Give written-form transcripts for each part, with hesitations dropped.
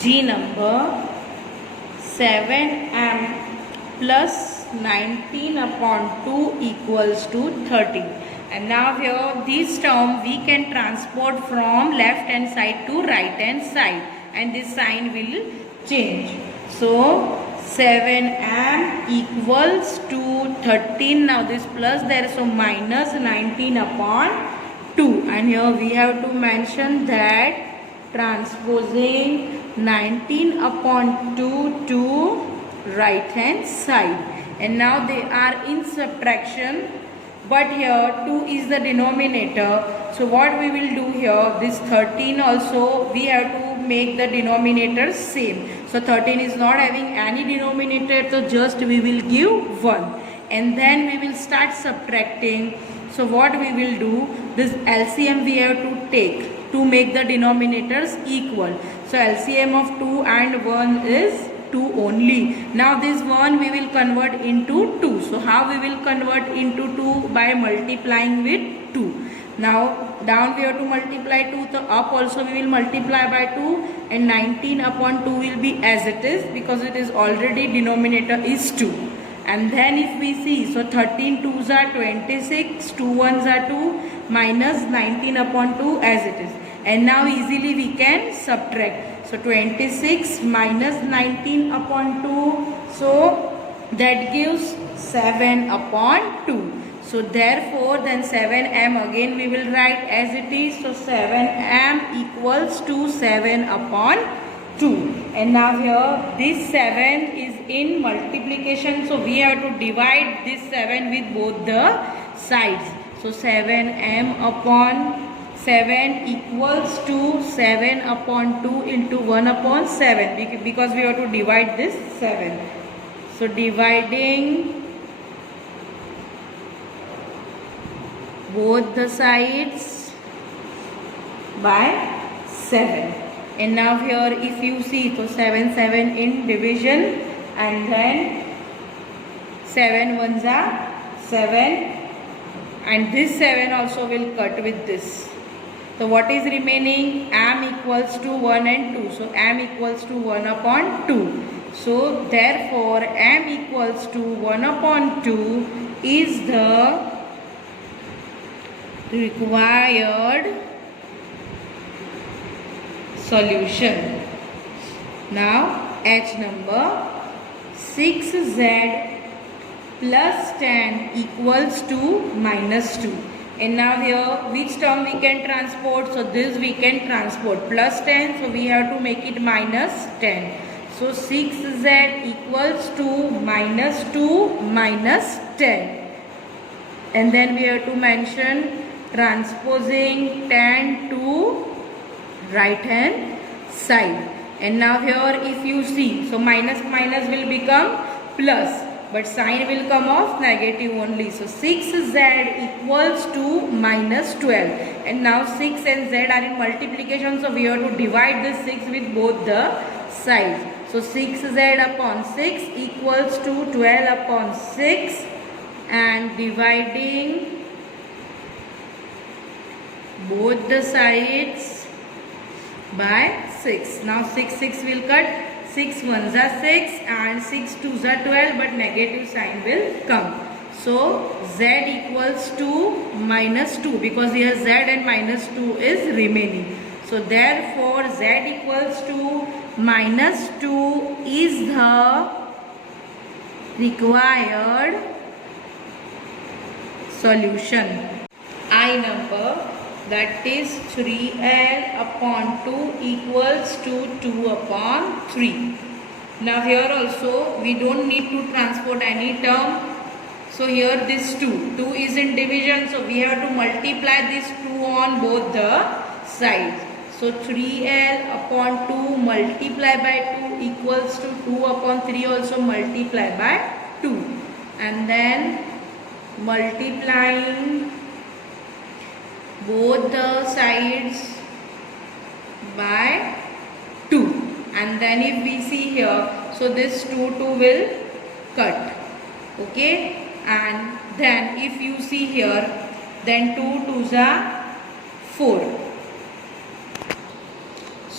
G number 7m plus 19 upon 2 equals to 30. And now here this term we can transport from left hand side to right hand side, and this sign will change. So 7m equals to 13. Now this plus there, so minus 19 upon 2. And here we have to mention that transposing 19 upon 2 to right hand side. And now they are in subtraction, but here 2 is the denominator. So what we will do here, this 13 also we have to make the denominator same. So 13 is not having any denominator, so just we will give 1, and then we will start subtracting. So what we will do, this LCM we have to take to make the denominators equal. So LCM of 2 and 1 is 2 only. Now this 1 we will convert into 2. So how we will convert into 2? By multiplying with 2. Now down we have to multiply 2, so up also we will multiply by 2, and 19 upon 2 will be as it is because it is already denominator is 2. And then if we see, so 13 2s are 26, 2 1s are 2, minus 19 upon 2 as it is. And now easily we can subtract. So 26 minus 19 upon 2, so that gives 7 upon 2. So therefore then 7m again we will write as it is. So 7m equals to 7 upon 2. And now here this 7 is in multiplication, so we have to divide this 7 with both the sides. So 7m upon 7 equals to 7 upon 2 into 1 upon 7, because we have to divide this 7. So dividing both the sides by 7. And now here if you see, so 7 7 in division, and then 7 1s are 7, and this 7 also will cut with this. So what is remaining? M equals to 1 and 2. So M equals to 1 upon 2. So therefore M equals to 1 upon 2 is the required solution. Now H number 6z plus 10 equals to minus 2. And now here which term we can transport? So this we can transport, plus 10, so we have to make it minus 10. So 6z equals to minus 2 minus 10. And then we have to mention transposing 10 to right hand side. And now here if you see, so minus minus will become plus, but sign will come off negative only. So 6z equals to minus 12. And now 6 and z are in multiplication, so we have to divide this 6 with both the sides. So 6z upon 6 equals to 12 upon 6, and dividing both the sides by 6. Now 6 will cut, 6 1s are 6 and 6 2s are 12, but negative sign will come. So z equals to minus 2, because here z and minus 2 is remaining. So therefore z equals to minus 2 is the required solution. I number, that is 3l upon 2 equals to 2 upon 3. Now here also we don't need to transport any term. So here this 2 is in division, so we have to multiply this 2 on both the sides. So 3l upon 2 multiply by 2 equals to 2 upon 3 also multiply by 2. And then multiplying both the sides by 2. And then if we see here, so this 2 will cut. Okay. And then if you see here, then 2 2s are 4.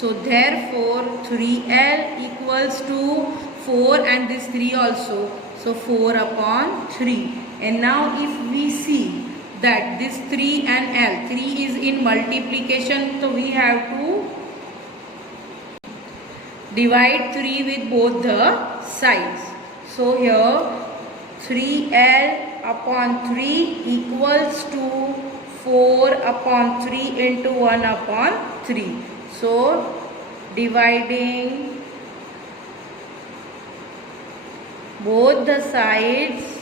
So therefore 3L equals to 4 and this 3 also. So 4 upon 3. And now if we see that this 3 and L, 3 is in multiplication, so we have to divide 3 with both the sides. So here 3L upon 3 equals to 4 upon 3 into 1 upon 3. So dividing both the sides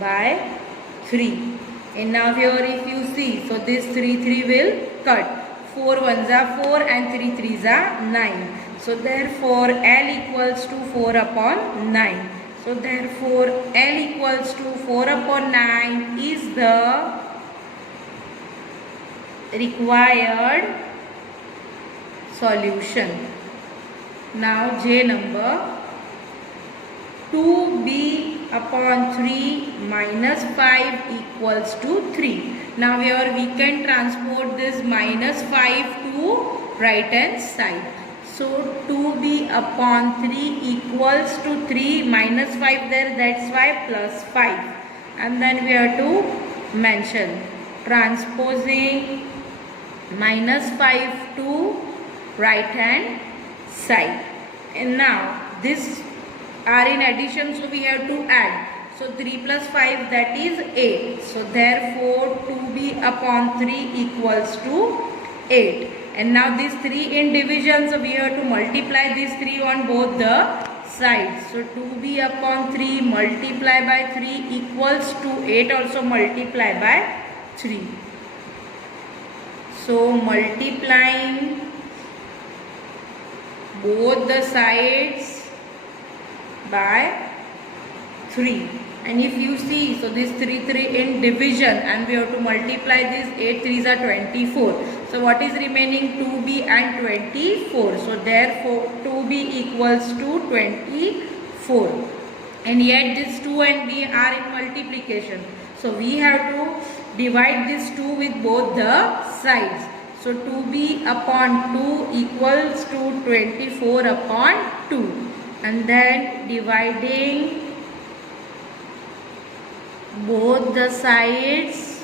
by 3. And now here if you see, so this 3 will cut. 4 ones are 4 and 3 threes are 9. So therefore L equals to 4 upon 9. So therefore L equals to 4 upon 9 is the required solution. Now J number, 2b upon 3 minus 5 equals to 3. Now here we can transport this minus 5 to right hand side. So 2b upon 3 equals to 3 minus 5 there, that's why plus 5. And then we have to mention transposing minus 5 to right hand side. And now this are in addition, so we have to add. So 3 plus 5, that is 8. So therefore 2b upon 3 equals to 8. And now this 3 in division, so we have to multiply this 3 on both the sides. So 2b upon 3 multiply by 3 equals to 8, also multiply by 3. So multiplying both the sides by 3. And if you see, so this 3 in division and we have to multiply this 8 3s are 24. So what is remaining? 2b and 24. So therefore 2b equals to 24. And yet this 2 and b are in multiplication. So we have to divide this 2 with both the sides. So 2b upon 2 equals to 24 upon 2. And then dividing both the sides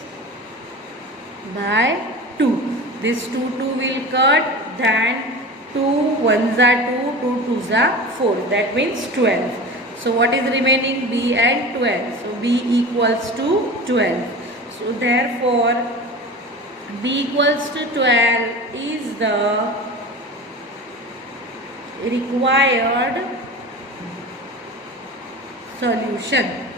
by 2. This 2 will cut, then 2 ones are 2, 2 twos are 4. That means 12. So what is remaining? B and 12. So B equals to 12. So therefore B equals to 12 is the required solution.